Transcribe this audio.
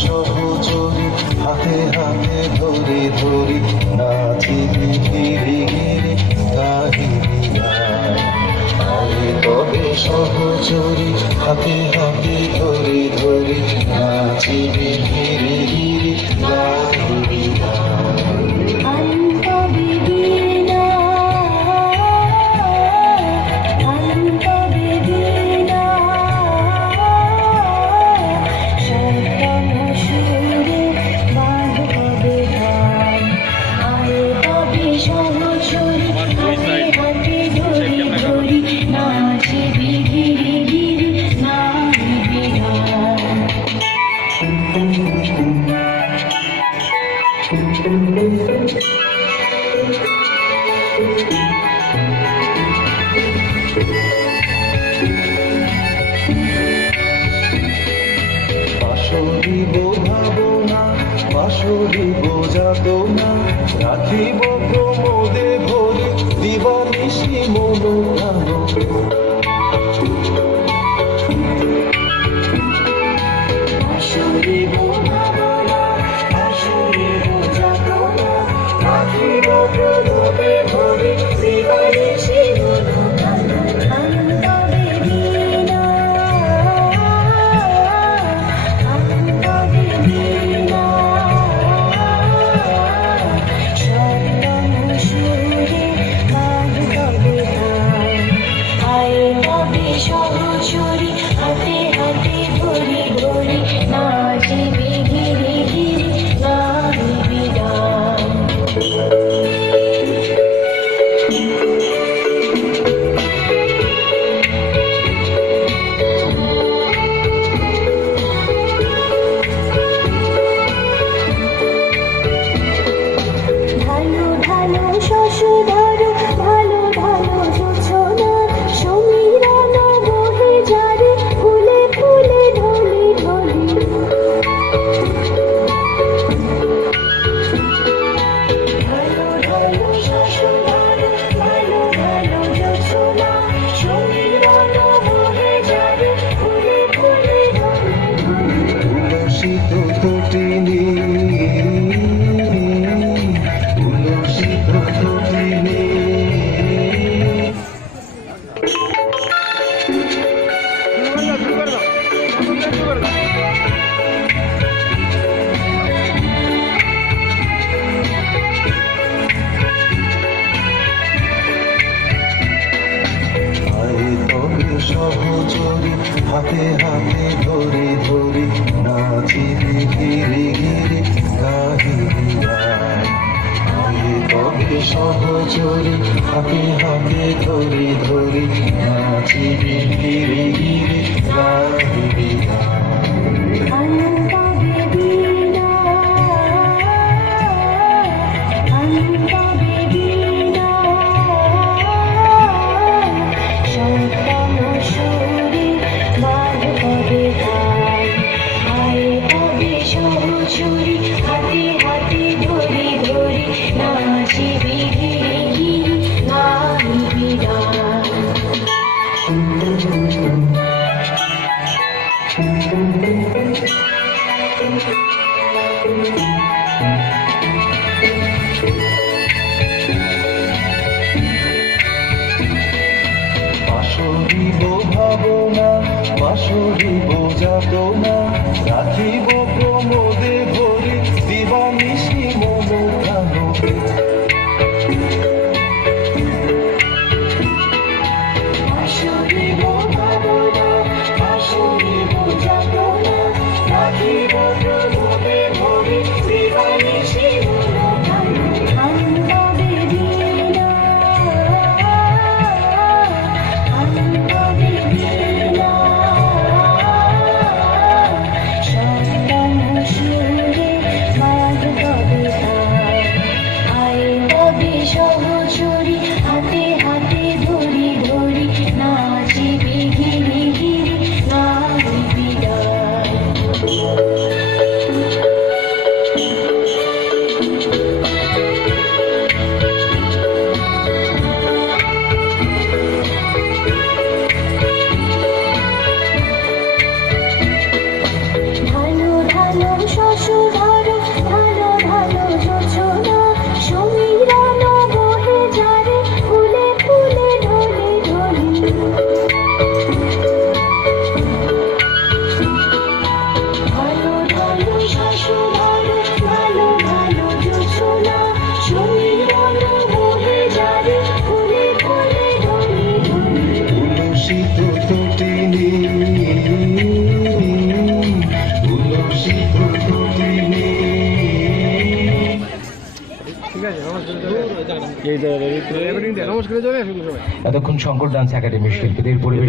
সহচর হাতে হাতে ধরে ধরে নাচি ধীরে ঘিরে আরে তবে সহচরি হাতে হাতে ধরে ধরে নাচিবি আসরে বোঝাতো না রাখিব প্রমোদে ভরে দিবানিশি মনোকাম পাশরিব ভাবনা পাশরিব যাতনা রাখিব প্রমোদে ভরে দিবানিশি মনোধান। Thank you. এতক্ষণ শঙ্কর ডান্স একাডেমির শিল্পীদের পরিবেশ